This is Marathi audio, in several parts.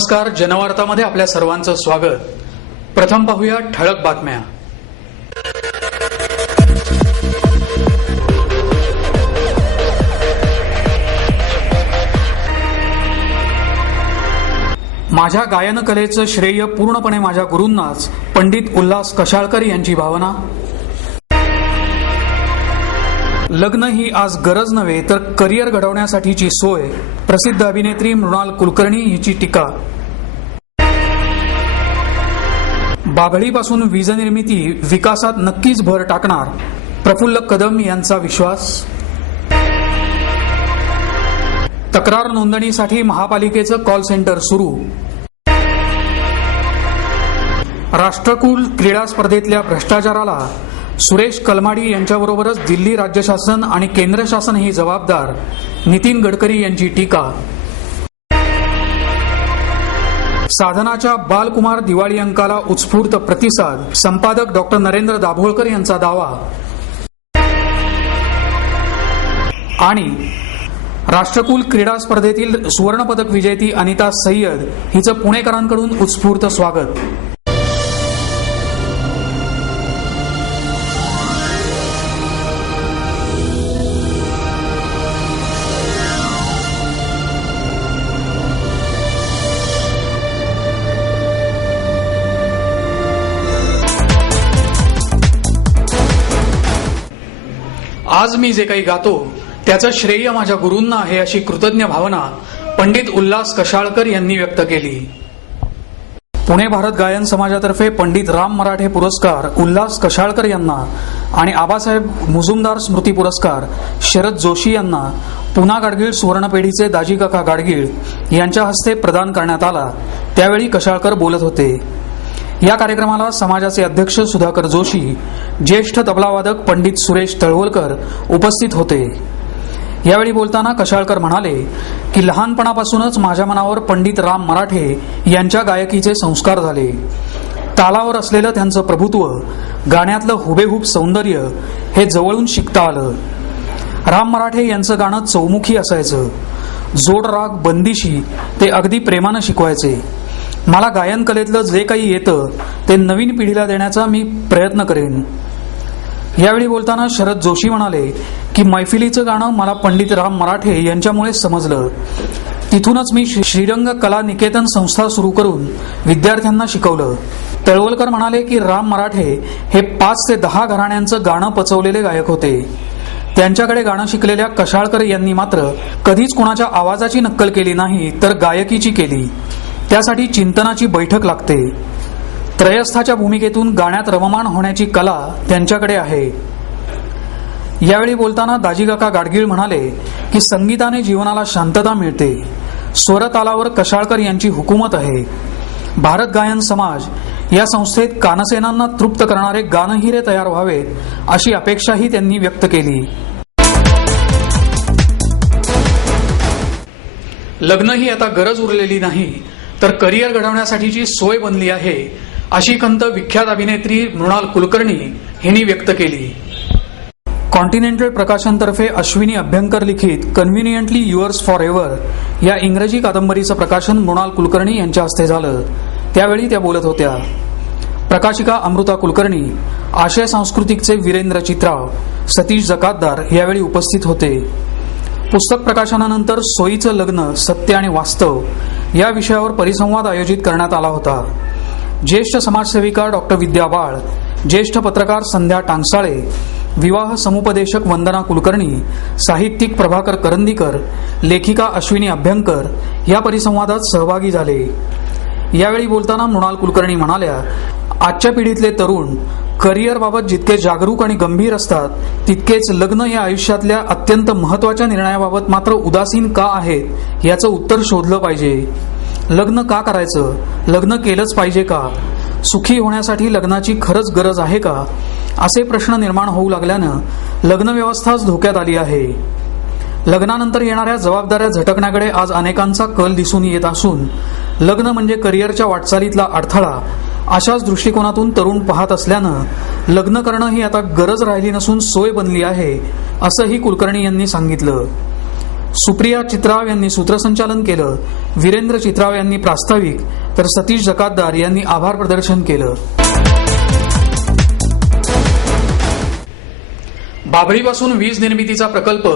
नमस्कार, जनवार्तामध्ये आपल्या सर्वांचं स्वागत। प्रथम पाहूया ठळक बातम्या। माझ्या गायन कलेचं श्रेय पूर्णपणे माझ्या गुरूंनाच, पंडित उल्हास कशाळकर यांची भावना। लग्न ही आज गरज नव्हे तर करिअर घडवण्यासाठीची सोय, प्रसिद्ध अभिनेत्री मृणाल कुलकर्णी हिची टीका। बाभळीपासून वीज निर्मिती विकासात नक्कीच भर टाकणार, प्रफुल्ल कदम यांचा विश्वास। तक्रार नोंदणीसाठी महापालिकेचं कॉल सेंटर सुरू। राष्ट्रकुल क्रीडा स्पर्धेतल्या भ्रष्टाचाराला सुरेश कलमाडी यांच्याबरोबरच दिल्ली राज्य शासन आणि केंद्र शासनही जबाबदार, नितीन गडकरी यांची टीका। साधनाच्या बालकुमार दिवाळी अंकाला उत्स्फूर्त प्रतिसाद, संपादक डॉक्टर नरेंद्र दाभोळकर यांचा दावा। आणि राष्ट्रकुल क्रीडा स्पर्धेतील सुवर्णपदक विजेती अनिता सय्यद हिचं पुणेकरांकडून उत्स्फूर्त स्वागत। आज मी जे काही गातो त्याचं श्रेय माझ्या गुरूंना आहे, अशी कृतज्ञ भावना पंडित उल्हास कशाळकर यांनी व्यक्त केली। पुणे भारत गायन समाजातर्फे पंडित राम मराठे पुरस्कार उल्हास कशाळकर यांना आणि आबासाहेब मुजुमदार स्मृती पुरस्कार शरद जोशी यांना पुना गाडगीळ सुवर्णपेढीचे दाजीकाका गाडगीळ यांच्या हस्ते प्रदान करण्यात आला। त्यावेळी कशाळकर बोलत होते। या कार्यक्रमाला समाजाचे अध्यक्ष सुधाकर जोशी, ज्येष्ठ तबलावादक पंडित सुरेश तळवलकर उपस्थित होते। यावेळी बोलताना कशाळकर म्हणाले की लहानपणापासूनच माझ्या मनावर पंडित राम मराठे यांच्या गायकीचे संस्कार झाले। तालावर असलेलं त्यांचं प्रभुत्व, गाण्यातलं हुबेहूब सौंदर्य हे जवळून शिकता आलं। राम मराठे यांचं गाणं चौमुखी असायचं। जोड राग बंदिशी ते अगदी प्रेमानं शिकवायचे। मला गायन कलेतलं जे काही येतं ते नवीन पिढीला देण्याचा मी प्रयत्न करेन। यावेळी बोलताना शरद जोशी म्हणाले की मैफिलीचं गाणं मला पंडित राम मराठे यांच्यामुळे समजलं। तिथूनच मी श्रीरंग कला निकेतन संस्था सुरू करून विद्यार्थ्यांना शिकवलं। तळवलकर म्हणाले की राम मराठे हे 5 ते 10 घराण्यांचं गाणं पचवलेले गायक होते। त्यांच्याकडे गाणं शिकलेल्या कशाळकर यांनी मात्र कधीच कोणाच्या आवाजाची नक्कल केली नाही, तर गायकीची केली। त्यासाठी चिंतनाची बैठक लागते। त्रयस्थाच्या भूमिकेतून गाण्यात रममाण होण्याची कला त्यांच्याकडे आहे। यावेळी बोलताना दाजीकाका गाडगीळ म्हणाले की संगीताने जीवनाला शांतता मिळते। स्वरतालावर कशाळकर यांची हुकूमत आहे। भारत गायन समाज या संस्थेत कानसेनांना तृप्त करणारे गानहिरे तयार व्हावेत, अशी अपेक्षाही त्यांनी व्यक्त केली। लग्न ही आता गरज उरलेली नाही तर करिअर घडवण्यासाठीची सोय बनली आहे, अशी खंत विख्यात अभिनेत्री मृणाल कुलकर्णी यांनी व्यक्त केली। कॉन्टिनेंटल प्रकाशनतर्फे अश्विनी अभ्यंकर लिखित कन्व्हिनियंटली युअर्स फॉर एव्हर या इंग्रजी कादंबरीचं प्रकाशन मृणाल कुलकर्णी यांच्या हस्ते झालं। त्यावेळी त्या बोलत होत्या। प्रकाशिका अमृता कुलकर्णी, आशय सांस्कृतिकचे वीरेंद्र चित्राव, सतीश जकातदार यावेळी उपस्थित होते। पुस्तक प्रकाशनानंतर सोयीचं लग्न, सत्य आणि वास्तव या विषयावर परिसंवाद आयोजित करण्यात आला होता। ज्येष्ठ समाजसेविका डॉक्टर विद्या बाळ, ज्येष्ठ पत्रकार संध्या टांगसाळे, विवाह समुपदेशक वंदना कुलकर्णी, साहित्यिक प्रभाकर करंदीकर, लेखिका अश्विनी अभ्यंकर या परिसंवादात सहभागी झाले। यावेळी बोलताना मृणाल कुलकर्णी म्हणाल्या, आजच्या पिढीतले तरुण करिअरबाबत जितके जागरूक आणि गंभीर असतात, तितकेच लग्न या आयुष्यातल्या अत्यंत महत्त्वाच्या निर्णयाबाबत मात्र उदासीन का आहेत याचं उत्तर शोधलं पाहिजे। लग्न का करायचं? लग्न केलंच पाहिजे का? सुखी होण्यासाठी लग्नाची खरंच गरज आहे का? असे प्रश्न निर्माण होऊ लागल्यानं लग्न व्यवस्थाच धोक्यात आली आहे। लग्नानंतर येणाऱ्या जबाबदाऱ्या झटकण्याकडे आज अनेकांचा कल दिसून येत असून लग्न म्हणजे करिअरच्या वाटचालीतला अडथळा, अशाच दृष्टिकोनातून तरुण पाहत असल्यानं लग्न करणं ही आता गरज राहिली नसून सोय बनली आहे, असंही कुलकर्णी यांनी सांगितलं। सुप्रिया चित्राव यांनी सूत्रसंचालन केलं, वीरेंद्र चित्राव यांनी प्रास्ताविक तर सतीश जकातदार यांनी आभार प्रदर्शन केलं. बाभळीपासून वीज निर्मितीचा प्रकल्प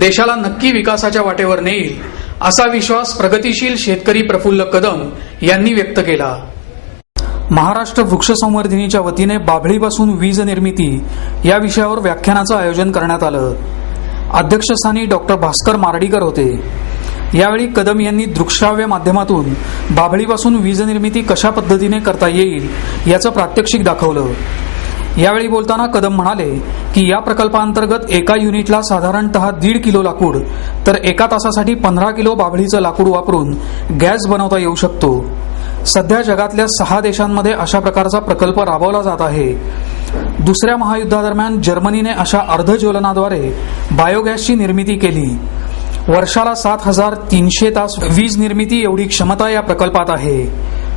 देशाला नक्की विकासाच्या वाटेवर नेईल असा विश्वास प्रगतिशील शेतकरी प्रफुल्ल कदम यांनी व्यक्त केला. महाराष्ट्र वृक्ष संवर्धिनीच्या वतीने बाभळीपासून वीज निर्मिती या विषयावर व्याख्यानाचं आयोजन करण्यात आलं. अध्यक्षस्थानी डॉक्टर भास्कर मार्डीकर होते. यावेळी कदम यांनी दृकश्राव्य माध्यमातून बाभळीपासून वीज निर्मिती कशा पद्धतीने करता येईल याचं प्रात्यक्षिक दाखवलं. यावेळी बोलताना कदम म्हणाले की या प्रकल्पाअंतर्गत एका युनिटला साधारणतः 1.5 किलो लाकूड तर एका तासासाठी 15 किलो बाभळीचं लाकूड वापरून गॅस बनवता येऊ शकतो. सध्या जगातल्या 6 देशांमध्ये अशा प्रकारचा प्रकल्प राबवला जात आहे. दुसऱ्या महायुद्धादरम्यान जर्मनीने अशा अर्धज्वलनाद्वारे बायोगॅसची निर्मिती केली. वर्षाला 7,300 तास वीज निर्मिती एवढी क्षमता या प्रकल्पात आहे.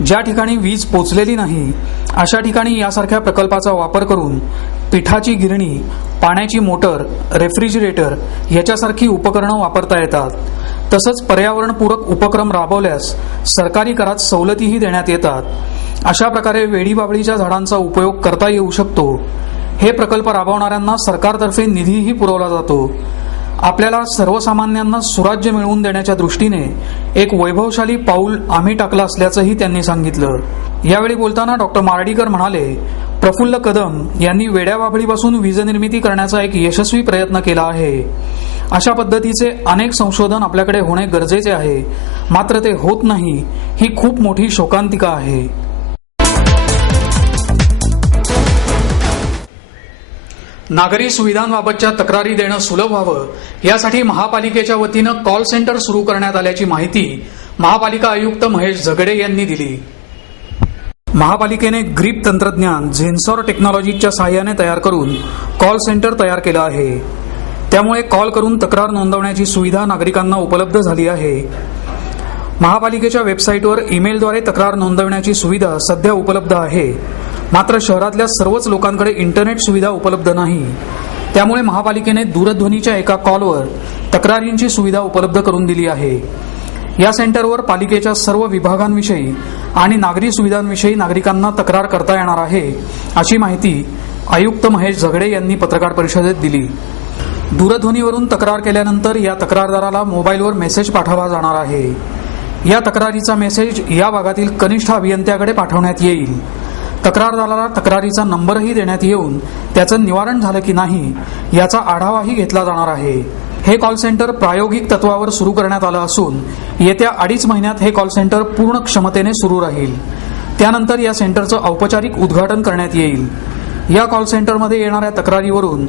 ज्या ठिकाणी वीज पोचलेली नाही अशा ठिकाणी यासारख्या प्रकल्पाचा वापर करून पिठाची गिरणी, पाण्याची मोटर, रेफ्रिजरेटर याच्यासारखी उपकरणं वापरता येतात. तसंच पर्यावरणपूरक उपक्रम राबवल्यास सरकारी करात सवलतीही देण्यात येतात. अशा प्रकारे वेडी बाभळीच्या झाडांचा उपयोग करता येऊ शकतो. हे प्रकल्प राबवणाऱ्यांना सरकारतर्फे निधीही पुरवला जातो. आपल्याला सर्वसामान्यांना सुराज्य मिळवून देण्याच्या दृष्टीने एक वैभवशाली पाऊल आम्ही टाकलं असल्याचंही त्यांनी सांगितलं. यावेळी बोलताना डॉक्टर मार्डीकर म्हणाले, प्रफुल्ल कदम यांनी वेड्या बाभळीपासून वीज निर्मिती करण्याचा एक यशस्वी प्रयत्न केला आहे. अशा पद्धतीचे अनेक संशोधन आपल्याकडे होणे गरजेचे आहे, मात्र ते होत नाही ही खूप मोठी शोकांतिका आहे. नागरी सुविधांबाबतच्या तक्रारी देणं सुलभ व्हावं यासाठी महापालिकेच्या वतीनं कॉल सेंटर सुरू करण्यात आल्याची माहिती महापालिका आयुक्त महेश झगडे यांनी दिली. महापालिकेने ग्रीप तंत्रज्ञान झेन्सॉर टेक्नॉलॉजीच्या सहाय्याने तयार करून कॉल सेंटर तयार केलं आहे. त्यामुळे कॉल करून तक्रार नोंदवण्याची सुविधा नागरिकांना उपलब्ध झाली आहे. महापालिकेच्या वेबसाईटवर ईमेलद्वारे तक्रार नोंदवण्याची सुविधा सध्या उपलब्ध आहे. मात्र शहरातल्या सर्वच लोकांकडे इंटरनेट सुविधा उपलब्ध नाही. त्यामुळे महापालिकेने दूरध्वनीच्या एका कॉलवर तक्रारींची सुविधा उपलब्ध करून दिली आहे. या सेंटरवर पालिकेच्या सर्व विभागांविषयी आणि नागरी सुविधांविषयी नागरिकांना तक्रार करता येणार आहे, अशी माहिती आयुक्त महेश झगडे यांनी पत्रकार परिषदेत दिली. दूरध्वनीवरून तक्रार केल्यानंतर या तक्रारदाराला मोबाईलवर मेसेज पाठवला जाणार आहे. या तक्रारीचा मेसेज या भागातील कनिष्ठ अभियंत्याकडे पाठवण्यात येईल. तक्रारदाराला तक्रारीचा नंबरही देण्यात येऊन त्याचं निवारण झालं की नाही याचा आढावाही घेतला जाणार आहे. हे कॉल सेंटर प्रायोगिक तत्वावर सुरू करण्यात आलं असून येत्या 2.5 महिन्यात हे कॉल सेंटर पूर्ण क्षमतेने सुरू राहील. त्यानंतर या सेंटरचं औपचारिक उद्घाटन करण्यात येईल. या कॉल सेंटरमध्ये येणाऱ्या तक्रारीवरून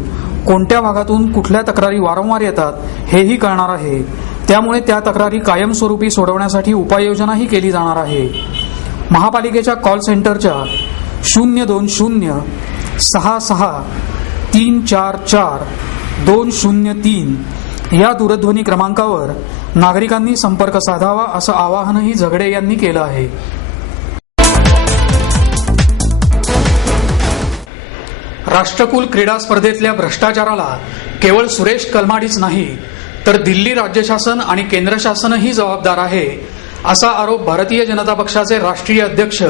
कोणत्या भागातून कुठल्या तक्रारी वारंवार येतात हेही कळणार आहे. त्यामुळे त्या तक्रारी कायमस्वरूपी सोडवण्यासाठी उपाययोजनाही केली जाणार आहे. महापालिकेच्या कॉल सेंटरच्या 020 66 344 203 या दूरध्वनी क्रमांकावर नागरिकांनी संपर्क साधावा असं आवाहनही झगडे यांनी केलं आहे. राष्ट्रकुल क्रीडा स्पर्धेतल्या भ्रष्टाचाराला केवळ सुरेश कलमाडीच नाही तर दिल्ली राज्य शासन आणि केंद्र शासनही जबाबदार आहे, असा आरोप भारतीय जनता पक्षाचे राष्ट्रीय अध्यक्ष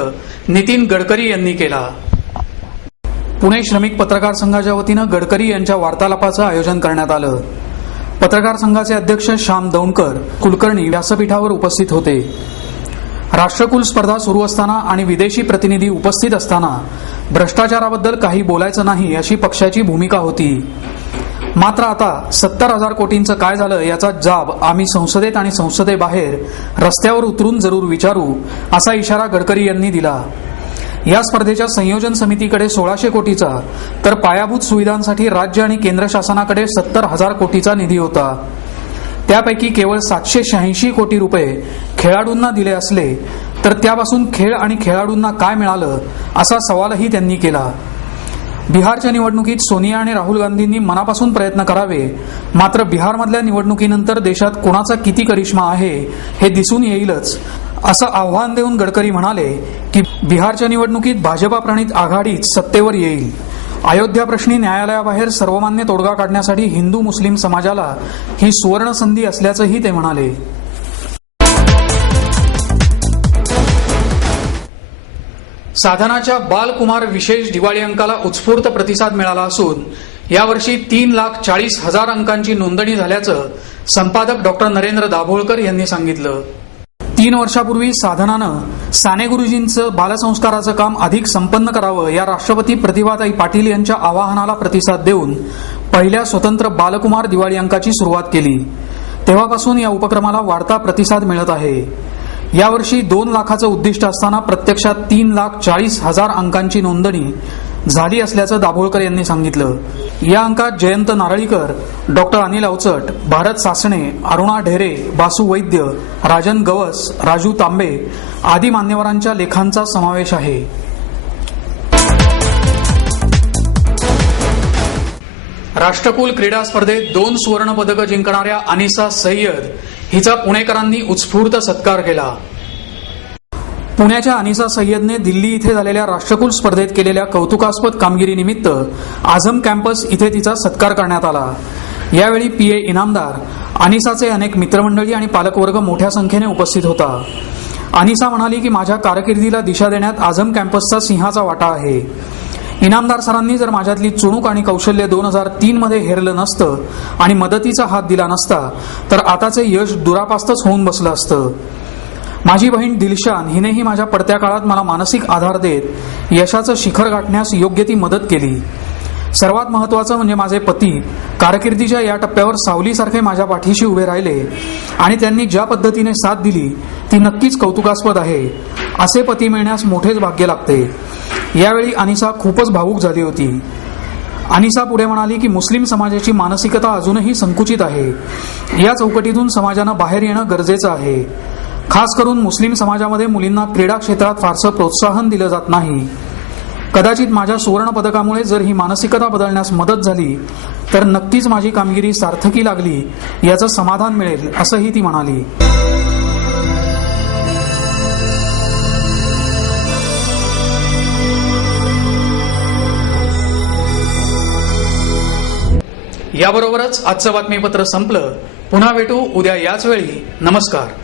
नितीन गडकरी यांनी केला. पुणे श्रमिक पत्रकार संघाच्या वतीनं गडकरी यांच्या वार्तालापाचं आयोजन करण्यात आलं. पत्रकार संघाचे अध्यक्ष श्याम दौंडकर कुलकर्णी व्यासपीठावर उपस्थित होते. राष्ट्रकुल स्पर्धा सुरू असताना आणि विदेशी प्रतिनिधी उपस्थित असताना भ्रष्टाचाराबद्दल काही बोलायचं नाही अशी पक्षाची भूमिका होती. मात्र आता 70,000 कोटींचं काय झालं याचा जाब आम्ही संसदेत आणि संसदेबाहेर रस्त्यावर उतरून जरूर विचारू, असा इशारा गडकरी यांनी दिला. या स्पर्धेच्या संयोजन समितीकडे 1,600 कोटीचा तर पायाभूत सुविधांसाठी राज्य आणि केंद्र शासनाकडे 70,000 कोटीचा निधी होता. त्यापैकी केवळ 786 कोटी रुपये खेळाडूंना दिले असले तर त्यापासून खेळ आणि खेळाडूंना काय मिळालं असा सवालही त्यांनी केला. बिहारच्या निवडणुकीत सोनिया आणि राहुल गांधींनी मनापासून प्रयत्न करावे, मात्र बिहारमधल्या निवडणुकीनंतर देशात कोणाचा किती करिश्मा आहे हे दिसून येईलच, असं आव्हान देऊन गडकरी म्हणाले की बिहारच्या निवडणुकीत भाजपा प्रणित आघाडीच सत्तेवर येईल. अयोध्या प्रश्नी न्यायालयाबाहेर सर्वमान्य तोडगा काढण्यासाठी हिंदू मुस्लिम समाजाला ही सुवर्ण संधी असल्याचंही ते म्हणाले. साधनाच्या बालकुमार विशेष दिवाळी अंकाला उत्स्फूर्त प्रतिसाद मिळाला असून यावर्षी 3,40,000 अंकांची नोंदणी झाल्याचं संपादक डॉक्टर नरेंद्र दाभोळकर यांनी सांगितलं. 3 वर्षापूर्वी साधनानं साने गुरुजींचं बालसंस्काराचं काम अधिक संपन्न करावं या राष्ट्रपती प्रतिभाताई पाटील यांच्या आवाहनाला प्रतिसाद देऊन पहिल्या स्वतंत्र बालकुमार दिवाळी अंकाची सुरुवात केली. तेव्हापासून या उपक्रमाला वाढता प्रतिसाद मिळत आहे. यावर्षी 2 लाखाचं उद्दिष्ट असताना प्रत्यक्षात 3,40,000 अंकांची नोंदणी झाली असल्याचं दाभोळकर यांनी सांगितलं. या अंकात जयंत नारळीकर, डॉक्टर अनिल अवचट, भारत सासणे, अरुणा ढेरे, बासू वैद्य, राजन गवस, राजू तांबे आदी मान्यवरांच्या लेखांचा समावेश आहे. राष्ट्रकुल क्रीडा स्पर्धेत 2 सुवर्ण पदकं जिंकणाऱ्या अनिसा सय्यद हिचा पुणेकरांनी उत्स्फूर्त सत्कार केला. पुण्याच्या अनिसा सय्यदने दिल्ली इथे झालेल्या राष्ट्रकुल स्पर्धेत केलेल्या कौतुकास्पद कामगिरीनिमित्त आझम कॅम्पस इथे तिचा सत्कार करण्यात आला. यावेळी पीए इनामदार, अनिसाचे अनेक मित्रमंडळी आणि पालकवर्ग मोठ्या संख्येने उपस्थित होता. अनिसा म्हणाली की माझ्या कारकिर्दीला दिशा देण्यात आझम कॅम्पसचा सिंहाचा वाटा आहे. इनामदार सरांनी जर माझ्यातली चुणूक आणि कौशल्य 2003 मध्ये हेरलं नसतं आणि मदतीचा हात दिला नसता तर आताचे यश दुरापास्तच होऊन बसलं असतं. माझी बहीण दिलशान हिनेही माझ्या पडत्या काळात मला मानसिक आधार देत यशाचं शिखर गाठण्यास योग्य ती मदत केली. सर्वात महत्त्वाचं म्हणजे माझे पती कारकिर्दीच्या या टप्प्यावर सावलीसारखे माझ्या पाठीशी उभे राहिले आणि त्यांनी ज्या पद्धतीने साथ दिली ती नक्कीच कौतुकास्पद आहे. असे पती मिळण्यास मोठेच भाग्य लागते. यावेळी अनिसा खूपच भावूक झाली होती. अनिसा पुढे म्हणाली की मुस्लिम समाजाची मानसिकता अजूनही संकुचित आहे. या चौकटीतून समाजानं बाहेर येणं गरजेचं आहे. खास करून मुस्लिम समाजामध्ये मुलींना क्रीडा क्षेत्रात फारसं प्रोत्साहन दिलं जात नाही. कदाचित माझ्या सुवर्ण पदकामुळे जर ही मानसिकता बदलण्यास मदत झाली तर नक्कीच माझी कामगिरी सार्थकी लागली याचं समाधान मिळेल असंही ती म्हणाली. याबरोबरच आजचं बातमीपत्र संपलं. पुन्हा भेटू उद्या याच वेळी. नमस्कार.